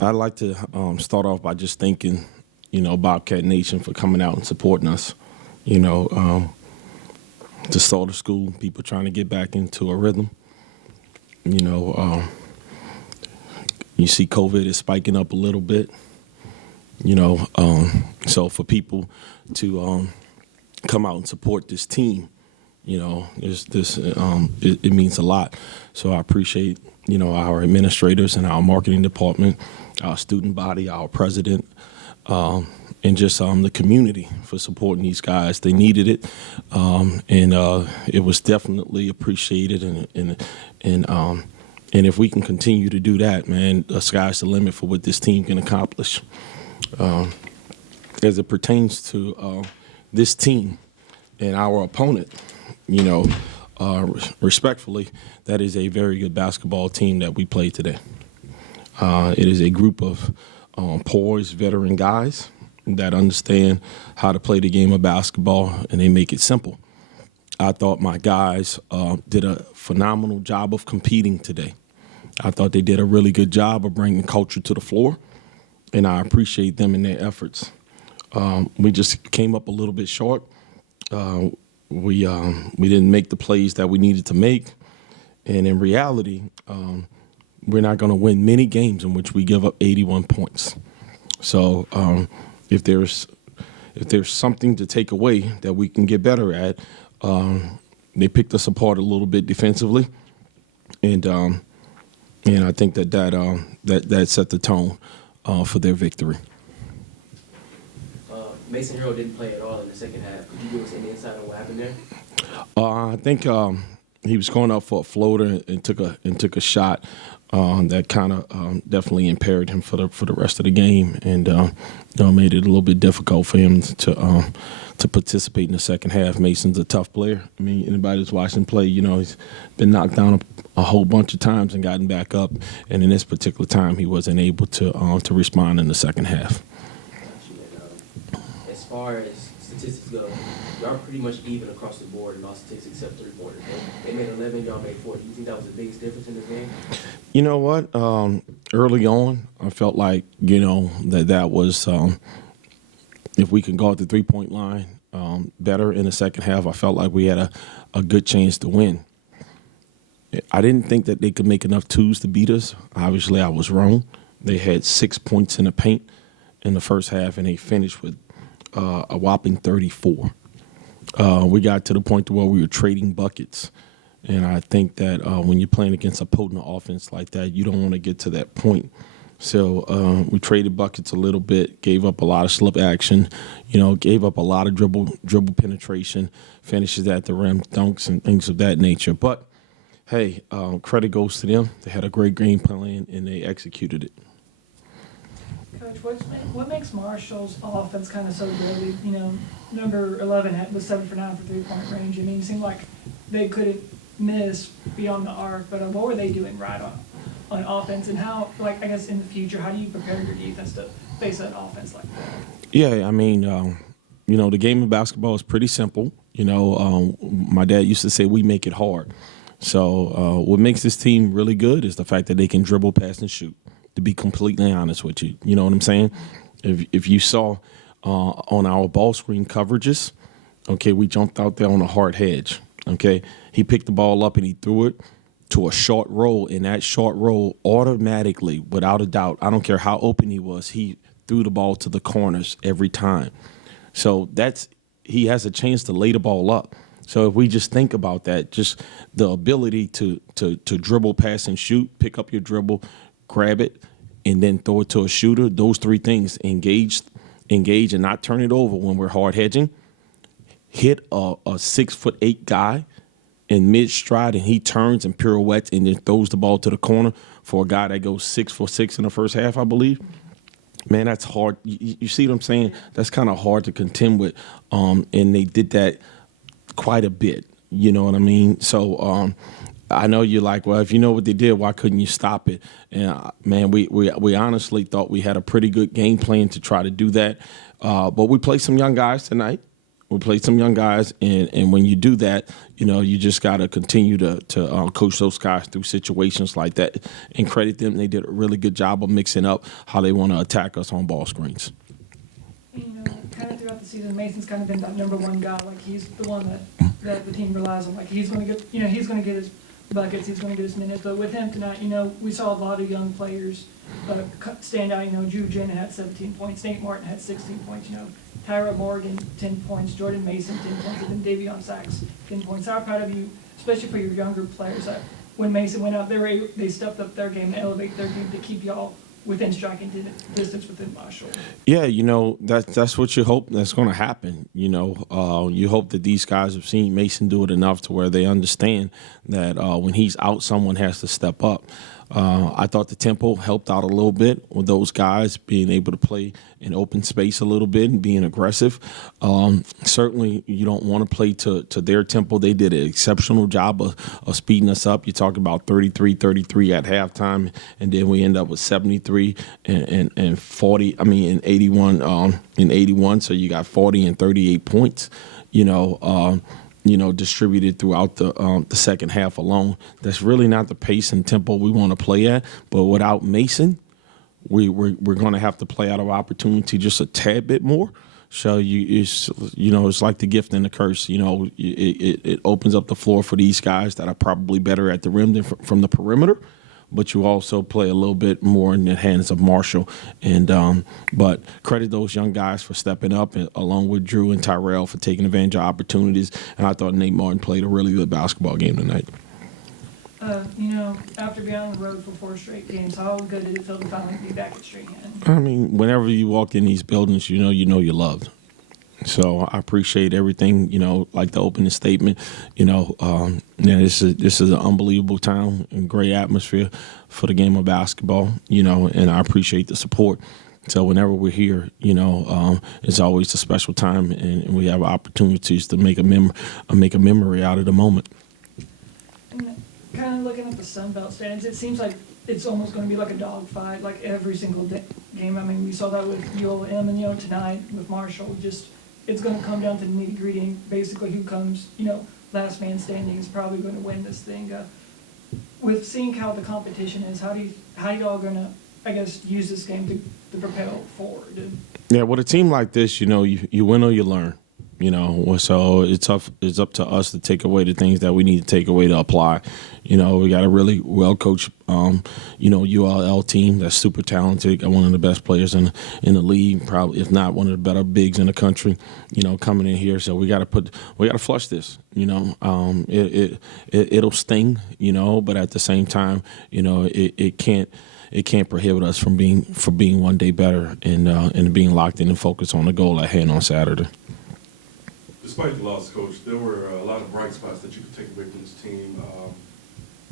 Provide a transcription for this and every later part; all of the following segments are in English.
I'd like to start off by just thanking, Bobcat Nation for coming out and supporting us. You know, to start of school, people trying to get back into a rhythm. You know, you see COVID is spiking up a little bit. So for people to come out and support this team, it means a lot. So I appreciate, our administrators and our marketing department, our student body, our president, and just the community for supporting these guys. They needed it, and it was definitely appreciated. And if we can continue to do that, man, the sky's the limit for what this team can accomplish. As it pertains to this team and our opponent, respectfully, that is a very good basketball team that we played today. It is a group of poised veteran guys that understand how to play the game of basketball, and they make it simple. I thought my guys did a phenomenal job of competing today. I thought they did a really good job of bringing culture to the floor, and I appreciate them in their efforts. We just came up a little bit short. We didn't make the plays that we needed to make, and in reality, we're not going to win many games in which we give up 81 points. So if there's something to take away that we can get better at, they picked us apart a little bit defensively, and I think that set the tone for their victory. Mason Hero didn't play at all in the second half. Could you give us any insight on what happened there? I think he was going up for a floater and took a shot that kind of definitely impaired him for the rest of the game, and made it a little bit difficult for him to participate in the second half. Mason's a tough player. I mean, anybody that's watched him play, he's been knocked down a whole bunch of times and gotten back up, and in this particular time, he wasn't able to respond in the second half. As far as statistics go, y'all pretty much even across the board in all statistics except three-pointers. They made 11, y'all made 4. Do you think that was the biggest difference in this game? You know what? Early on, I felt like, that was if we could guard the three-point line better in the second half, I felt like we had a good chance to win. I didn't think that they could make enough twos to beat us. Obviously, I was wrong. They had 6 points in the paint in the first half, and they finished with a whopping 34. We got to the point to where we were trading buckets. And I think that when you're playing against a potent offense like that, you don't want to get to that point. So we traded buckets a little bit, gave up a lot of slip action, gave up a lot of dribble penetration, finishes at the rim, dunks, and things of that nature. But, hey, credit goes to them. They had a great game plan, and they executed it. Coach, what makes Marshall's offense kind of so good? Number 11 was 7 for 9 for three-point range. I mean, it seemed like they couldn't miss beyond the arc, but what were they doing right on offense? And how, I guess in the future, how do you prepare your defense to face an offense like that? Yeah, I mean, the game of basketball is pretty simple. My dad used to say we make it hard. So what makes this team really good is the fact that they can dribble, pass, and shoot, to be completely honest with you. You know what I'm saying? If you saw on our ball screen coverages, okay, we jumped out there on a hard hedge, okay? He picked the ball up and he threw it to a short roll, and that short roll automatically, without a doubt, I don't care how open he was, he threw the ball to the corners every time. So he has a chance to lay the ball up. So if we just think about that, just the ability to dribble, pass, and shoot, pick up your dribble, grab it, and then throw it to a shooter, those three things, engage and not turn it over when we're hard hedging, hit a 6'8" guy in mid-stride, and he turns and pirouettes and then throws the ball to the corner for a guy that goes 6 for 6 in the first half, I believe. Man, that's hard. You see what I'm saying? That's kind of hard to contend with, and they did that quite a bit. You know what I mean? So I know you're like, well, if you know what they did, why couldn't you stop it? And, man, we honestly thought we had a pretty good game plan to try to do that. But we played some young guys tonight. We played some young guys, and when you do that, you just got to continue to coach those guys through situations like that and credit them. They did a really good job of mixing up how they want to attack us on ball screens. Kind of throughout the season, Mason's kind of been that number one guy. Like, he's the one that the team relies on. Like, he's going to get, he's going to get his buckets, he's going to get his minutes. But with him tonight, we saw a lot of young players stand out. Drew Jenna had 17 points, Nate Martin had 16 points, Tyra Morgan, 10 points, Jordan Mason, 10 points, and then Davion Sachs, 10 points. So I'm proud of you, especially for your younger players. That when Mason went out, they stepped up their game to elevate their game to keep y'all within striking distance within Marshall. Yeah, that's what you hope that's going to happen. You hope that these guys have seen Mason do it enough to where they understand that when he's out, someone has to step up. I thought the tempo helped out a little bit with those guys being able to play in open space a little bit and being aggressive. Certainly, you don't want to play to their tempo. They did an exceptional job of speeding us up. You talk about 33 at halftime, and then we end up with 73 and 40. I mean, in 81. So you got 40 and 38 points. Distributed throughout the second half alone. That's really not the pace and tempo we want to play at. But without Mason, we're going to have to play out of opportunity just a tad bit more. So it's like the gift and the curse. It opens up the floor for these guys that are probably better at the rim than from the perimeter. But you also play a little bit more in the hands of Marshall. But credit those young guys for stepping up, along with Drew and Tyrell for taking advantage of opportunities. And I thought Nate Martin played a really good basketball game tonight. After being on the road for 4 straight games, how good did it feel to finally be back at Strahan? I mean, whenever you walk in these buildings, you're loved. So I appreciate everything, like the opening statement. This is an unbelievable town and great atmosphere for the game of basketball, and I appreciate the support. So whenever we're here, it's always a special time, and we have opportunities to make a memory out of the moment. And kind of looking at the Sun Belt standings, it seems like it's almost going to be like a dogfight, like every single game. I mean, we saw that with ULM, and tonight with Marshall. It's going to come down to the nitty gritty. Basically, who comes, last man standing is probably going to win this thing. With seeing how the competition is, how y'all going to, I guess, use this game to propel forward? Yeah, with a team like this, you win or you learn. So it's up to us to take away the things that we need to take away to apply. We got a really well-coached, ULL team that's super talented, got one of the best players in the league, probably, if not one of the better bigs in the country, coming in here. So we got to flush this, it'll sting, but at the same time, it can't prohibit us from being one day better and being locked in and focused on the goal at hand on Saturday. Despite the loss, Coach, there were a lot of bright spots that you could take away from this team.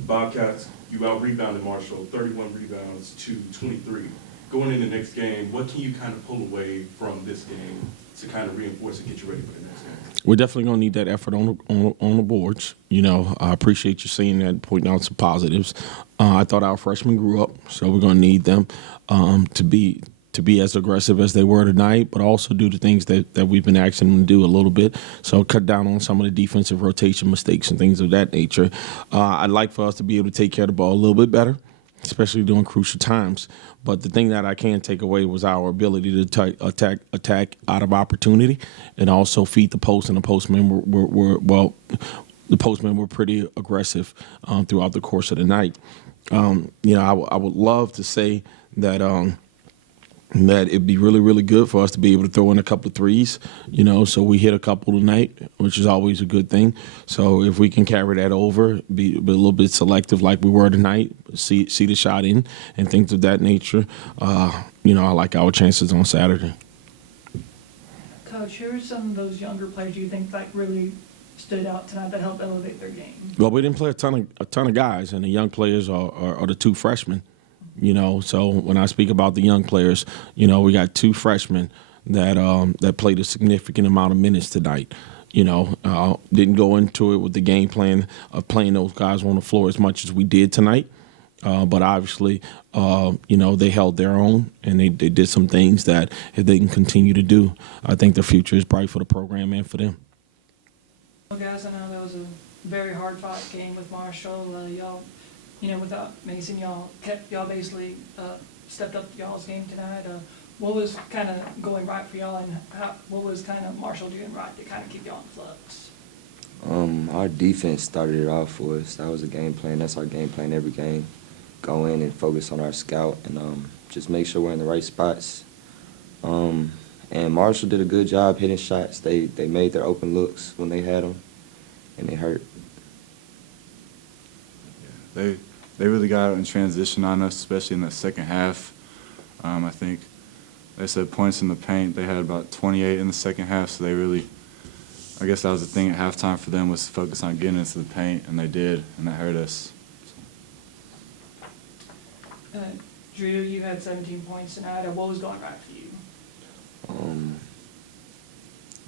Bobcats, you out-rebounded Marshall, 31 rebounds to 23. Going into the next game, what can you kind of pull away from this game to kind of reinforce and get you ready for the next game? We're definitely going to need that effort on the boards. I appreciate you saying that, pointing out some positives. I thought our freshmen grew up, so we're going to need them to be as aggressive as they were tonight, but also do the things that we've been asking them to do a little bit. So cut down on some of the defensive rotation mistakes and things of that nature. I'd like for us to be able to take care of the ball a little bit better, especially during crucial times. But the thing that I can take away was our ability to attack out of opportunity and also feed the post. And the postmen were pretty aggressive throughout the course of the night. I would love to say that it'd be really, really good for us to be able to throw in a couple of threes, so we hit a couple tonight, which is always a good thing. So if we can carry that over, be a little bit selective like we were tonight, see the shot in and things of that nature, I like our chances on Saturday. Coach, who are some of those younger players you think really stood out tonight that helped elevate their game? Well, we didn't play a ton of guys, and the young players are the 2 freshmen. So when I speak about the young players, we got 2 freshmen that played a significant amount of minutes tonight. Didn't go into it with the game plan of playing those guys on the floor as much as we did tonight. But obviously, they held their own, and they did some things that if they can continue to do, I think the future is bright for the program and for them. Well, guys, I know that was a very hard fought game with Marshall. Y'all, without Mason, y'all basically stepped up y'all's game tonight. What was kind of going right for y'all, and what was kind of Marshall doing right to kind of keep y'all in flux? Our defense started it off for us. That was the game plan. That's our game plan every game. Go in and focus on our scout and just make sure we're in the right spots. And Marshall did a good job hitting shots. They made their open looks when they had them, and they hurt. Yeah, they really got out in transition on us, especially in the second half. I think they said points in the paint. They had about 28 in the second half, so they really, I guess that was the thing at halftime for them, was to focus on getting into the paint, and they did, and that hurt us. Drew, you had 17 points tonight. What was going right for you?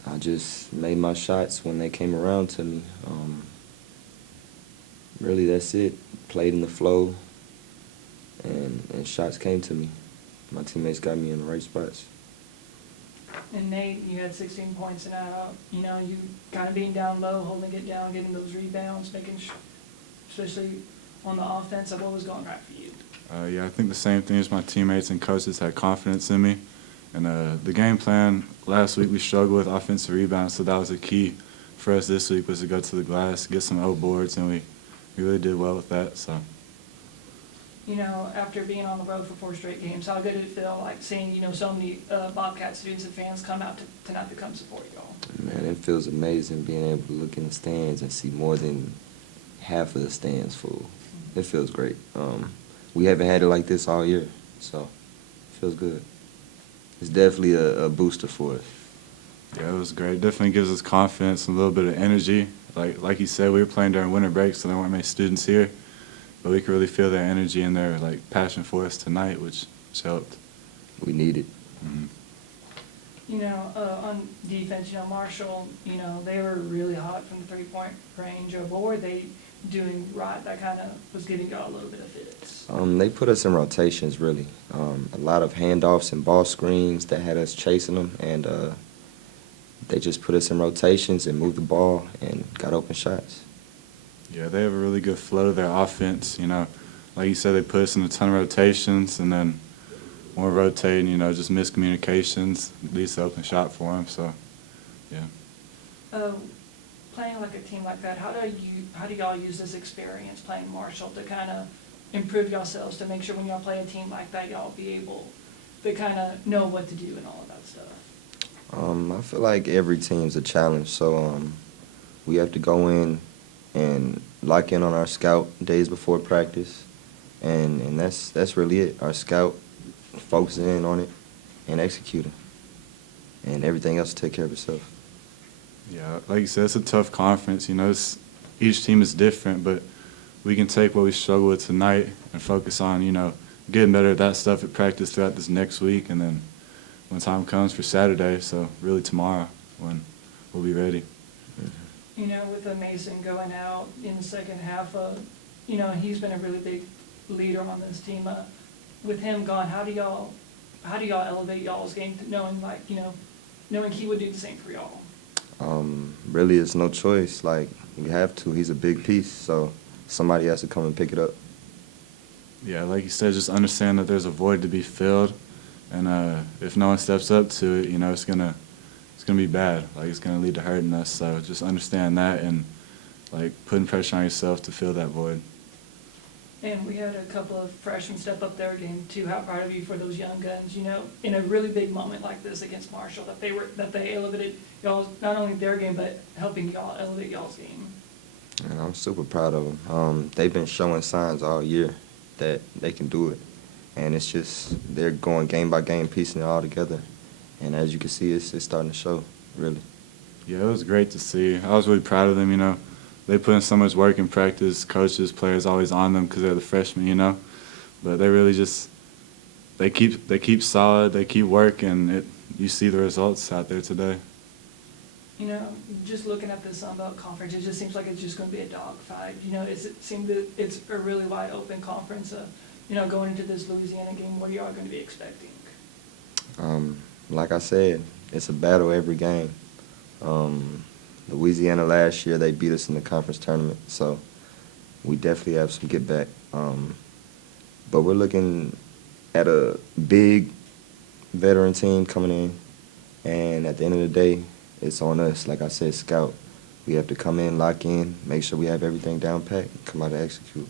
I just made my shots when they came around to me. Really, that's it. Played in the flow, and shots came to me. My teammates got me in the right spots. And Nate, you had 16 points tonight. You kind of being down low, holding it down, getting those rebounds, especially on the offense. What was going right for you? Yeah, I think the same thing as my teammates and coaches had confidence in me. And the game plan last week, we struggled with offensive rebounds, so that was a key for us this week, was to go to the glass, get some O boards, and we really did well with that. So. After being on the road for 4 straight games, how good did it feel like seeing, so many Bobcat students and fans come out tonight to come support y'all? Man, it feels amazing being able to look in the stands and see more than half of the stands full. It feels great. We haven't had it like this all year, so it feels good. It's definitely a booster for us. Yeah, it was great. Definitely gives us confidence and a little bit of energy. Like you said, we were playing during winter break, so there weren't many students here. But we could really feel their energy and their passion for us tonight, which helped. We need it. Mm-hmm. On defense, Marshall, they were really hot from the 3-point range. What were they doing right that kind of was giving y'all a little bit of fits? They put us in rotations, really. A lot of handoffs and ball screens that had us chasing them, and they just put us in rotations and moved the ball and got open shots. Yeah, they have a really good flow to their offense. Like you said, they put us in a ton of rotations, and then when we're rotating, just miscommunications leads to open shot for them. So, yeah. Playing like a team like that, how do y'all use this experience playing Marshall to kind of improve yourselves, to make sure when y'all play a team like that, y'all be able to kind of know what to do and all of that stuff? I feel like every team's a challenge, so we have to go in and lock in on our scout days before practice, and that's really it. Our scout, focus in on it and execute it, and everything else will take care of itself. Yeah, like you said, it's a tough conference. Each team is different, but we can take what we struggle with tonight and focus on, getting better at that stuff at practice throughout this next week, and then when time comes for Saturday, so really tomorrow, when we'll be ready. With Mason going out in the second half, he's been a really big leader on this team. With him gone, how do y'all elevate y'all's game, knowing he would do the same for y'all? Really, it's no choice. We have to. He's a big piece, so somebody has to come and pick it up. Yeah, like you said, just understand that there's a void to be filled, and if no one steps up to it, it's gonna be bad. It's gonna lead to hurting us. So just understand that, and putting pressure on yourself to fill that void. And we had a couple of freshmen step up their game too. How proud of you for those young guns, in a really big moment like this against Marshall, that they elevated y'all, not only their game, but helping y'all elevate y'all's game. And I'm super proud of them. They've been showing signs all year that they can do it. And it's just, they're going game by game, piecing it all together. And as you can see, it's starting to show, really. Yeah, it was great to see. I was really proud of them, They put in so much work in practice. Coaches, players always on them because they're the freshmen, But they really just, they keep solid, they keep working. You see the results out there today. You know, just looking at the Sun Belt Conference, it just seems like it's just going to be a dogfight. You know, it seems that it's a really wide open conference. You know, going into this Louisiana game, what are y'all going to be expecting? Like I said, it's a battle every game. Louisiana last year, they beat us in the conference tournament, so we definitely have some get back. But we're looking at a big veteran team coming in, and at the end of the day, it's on us. Like I said, scout. We have to come in, lock in, make sure we have everything down pat, and come out and execute.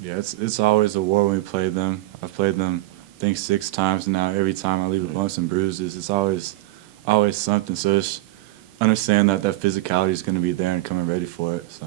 Yeah, it's always a war when we play them. I've played them, I think, 6 times now. Every time I leave with bumps and bruises. It's always something. So just understand that physicality is going to be there and coming ready for it. So.